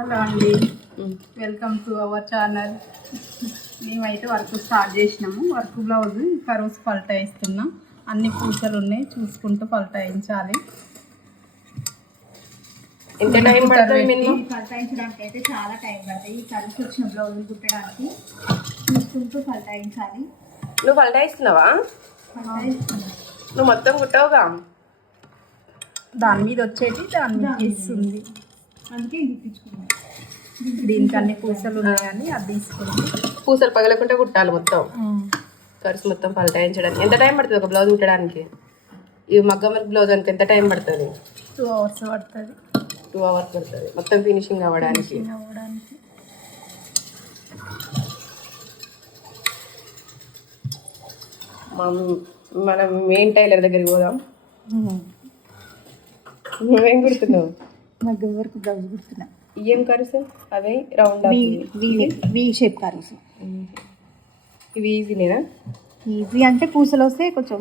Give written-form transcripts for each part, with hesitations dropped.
Hello అండి, welcome to our channel. మేమైతే work start చేసినాము. వర్క్ బ్లౌజ్ కరోస్ పల్టాయిస్తున్నాం. అన్ని పూసలు ఉన్నాయి, చూసుకుంటూ పల్టాయించాలి. ఎంత టైం పడుతుంది? పల్టాయించడానికి అయితే చాలా టైం పడుతుంది. ఈ కలిసి వచ్చిన బ్లౌజ్ కుట్టడానికి చూసుకుంటూ పల్టాయించాలి. నువ్వు పల్టాయిస్తున్నావా? నువ్వు మొత్తం కుట్టావుగా? దాని మీద వచ్చేటి దాని మీద ఇస్తుంది. అందుకే గుర్తించుకున్నాను. దీనికి అన్ని పూసలు ఉన్నాయని అది తీసుకుంది. పూసలు పగలకుండా కుట్టాలి మొత్తం. ఖర్చు మొత్తం పల్టాయించడానికి ఎంత టైం పడుతుంది? ఒక బ్లౌజ్ కుట్టడానికి ఈ మగ్గం వర్క్ బ్లౌజ్ అంటే ఎంత టైం పడుతుంది? 2 hours పడుతుంది. 2 hours పడుతుంది మొత్తం ఫినిషింగ్ అవ్వడానికి. మనం మెయిన్ టైలర్ దగ్గరికి పోదాం. నువ్వేం కుడుతున్నావు? మగ్గం వరకు బ్లౌజ్ కుడుతున్నా. ఏం కరుసు అవే రౌండ్ వి షేప్ కర్వ్స్. ఇవి ఈజీనేనా? ఈజీ అంటే పూసలు వస్తే కొంచెం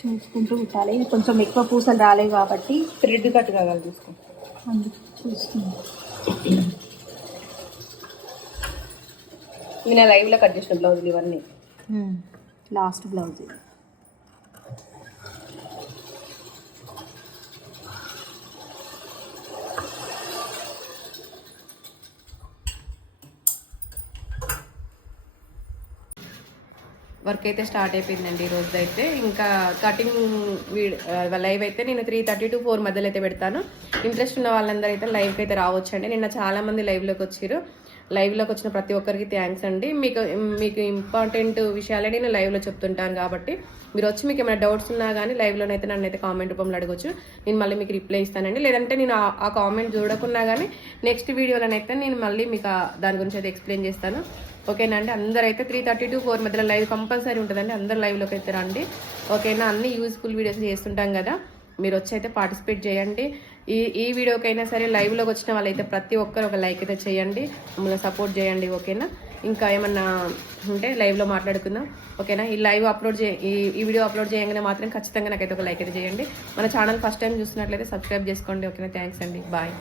చూసుకుంటూ కుట్టాలి. కొంచెం ఎక్కువ పూసలు రాలేవు కాబట్టి థ్రెడ్ కట్ కావాలి చూసుకో. అందుకు చూసుకుంటాం. నేను లైవ్లో కట్ చేసిన బ్లౌజులు ఇవన్నీ. లాస్ట్ బ్లౌజ్ వర్క్ అయితే స్టార్ట్ అయిపోయిందండి ఈ రోజు అయితే. ఇంకా కటింగ్ లైవ్ అయితే నేను 3:30 to 4 మధ్యలో అయితే పెడతాను. ఇంట్రెస్ట్ ఉన్న వాళ్ళందరూ అయితే లైవ్కి అయితే రావచ్చు అండి. నిన్న చాలామంది లైవ్లోకి వచ్చారు. లైవ్లోకి వచ్చిన ప్రతి ఒక్కరికి థ్యాంక్స్ అండి. మీకు ఇంపార్టెంట్ విషయాలే నేను లైవ్లో చెప్తుంటాను కాబట్టి మీరు వచ్చి మీకు ఏమైనా డౌట్స్ ఉన్నా కానీ లైవ్లోనైతే నన్ను అయితే కామెంట్ రూపంలో అడగచ్చు. నేను మళ్ళీ మీకు రిప్లై ఇస్తానండి. లేదంటే నేను ఆ కామెంట్ చూడకున్నా కానీ నెక్స్ట్ వీడియోలోనైతే నేను మళ్ళీ మీకు దాని గురించి అయితే ఎక్స్ప్లెయిన్ చేస్తాను. ఓకేనా అండి? అందరూ అయితే 3:30 to 4 మధ్యలో లైవ్ కంపల్సరీ ఉంటుందండి. అందరూ లైవ్లోకి అయితే రండి. ఓకేనా? అన్ని యూజ్ఫుల్ వీడియోస్ చేస్తుంటాం కదా, మీరు వచ్చి అయితే పార్టిసిపేట్ చేయండి. ఈ వీడియోకైనా సరే లైవ్లోకి వచ్చిన వాళ్ళైతే ప్రతి ఒక్కరు ఒక లైక్ అయితే చేయండి, మమ్మల్ని సపోర్ట్ చేయండి. ఓకేనా? ఇంకా ఏమన్నా ఉంటే లైవ్లో మాట్లాడుకుందాం. ఓకేనా? ఈ లైవ్ అప్లోడ్ ఈ వీడియో అప్లోడ్ చేయగానే మాత్రం ఖచ్చితంగా నాకైతే ఒక లైక్ అయితే చేయండి. మన ఛానల్ ఫస్ట్ టైం చూస్తున్నట్లయితే సబ్స్క్రైబ్ చేసుకోండి. ఓకేనా? థ్యాంక్స్ అండి. బాయ్.